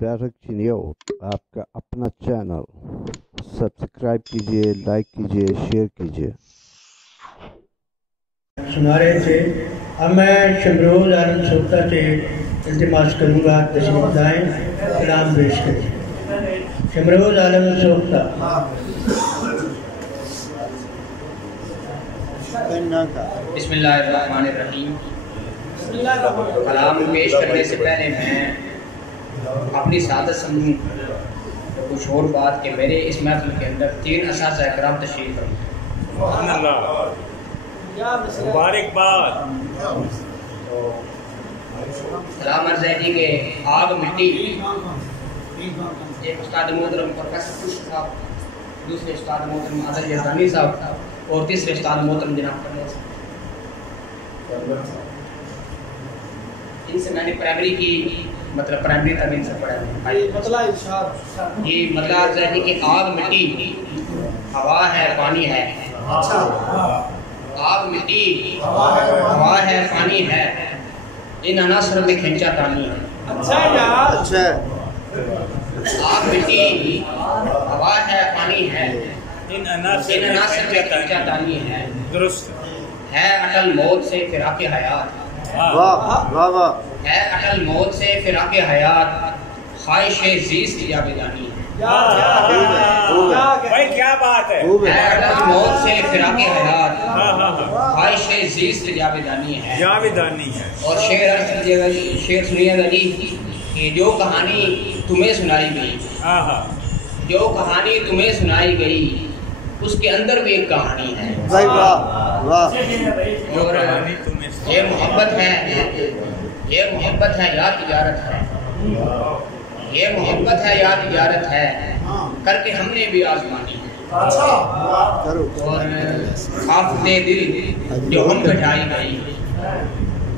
बैठक चिनियो आपका अपना चैनल सब्सक्राइब कीजिए, लाइक कीजिए, शेयर कीजिए। सुना रहे थे। अब मैं शमरोज आलम सोख्ता से इल्तिमास करूँगा तशरीफ लाएं, कलाम पेश करें। शमरोज आलम सोख्ता। बिस्मिल्लाहिर्रहमानिर्रहीम। कलाम पेश करने से पहले मैं अपनी सादत समझूँ तो कुछ और बात कि मेरे इस महफिल के अंदर 3 असातिज़ा इकराम तशरीफ रखे। मुबारकबाद। सलाम अर्ज़ है जी के आग मिट्टी, एक उस्ताद मोहतरम प्रोफेसर खुश साहब, दूसरे उस्ताद मोहतरम आदल जरदानी साहब और तीसरे उस्ताद मोहतरम जनाब परवेज़ साहब। इनसे मैंने प्राइमरी की प्राइमरी तक इनसे पढ़ा है। ये मतलब अर्ज़ है कि आग मिट्टी, हवा है, पानी है। आग मिट्टी, हवा है, पानी है, इन अनासर में खिंचा तानी है। आग मिट्टी, हवा है, पानी है, इन अनासर में खिंचा तानी है। दुरुस्त है अटल मौत से फिराके हयात, है अटल मौत से फिराके हयात, ख्वाहिशे ज़ीस्त जावेदानी है। भाई क्या बात है। अटल मौत से फिराके हयात, ख्वाहिशे ज़ीस्त जावेदानी है। जावेदानी है। और शेर सुनिएगा जी कि जो कहानी तुम्हें सुनाई गई, जो कहानी तुम्हें सुनाई गई उसके अंदर भी एक कहानी है। और ये मोहब्बत है, ये मोहब्बत है या तिजारत है, ये मोहब्बत है या तिजारत है, करके हमने भी आजमानी है। और आफते दिल जो हम पे ढाई गई,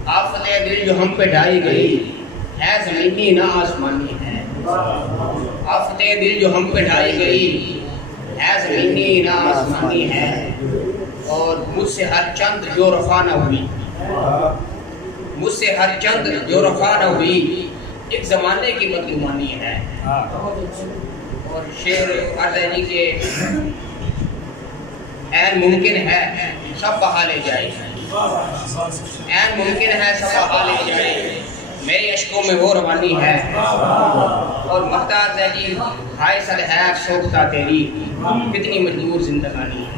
आफते दिल जो हम पे ढाई गई, है ज़मीनी ना आसमानी है। आफते दिल जो हम पे ढाई गई, है ज़मीनी ना आसमानी है। और मुझसे हर चंद जो रफ़ा न हुई, मुझसे हर चंद जो रफ़ा न हुई, एक ज़माने की बदगुमानी है। और शेर अर्ज़ है जी के ऐन मुमकिन है सब बहा ले जाए, ऐन मुमकिन है सब बहा ले जाए, मेरे अश्कों में वो रवानी है। और मख्तार है जी हाय सद है सोख्ता तेरी, कितनी मजबूर जिंदगानी है।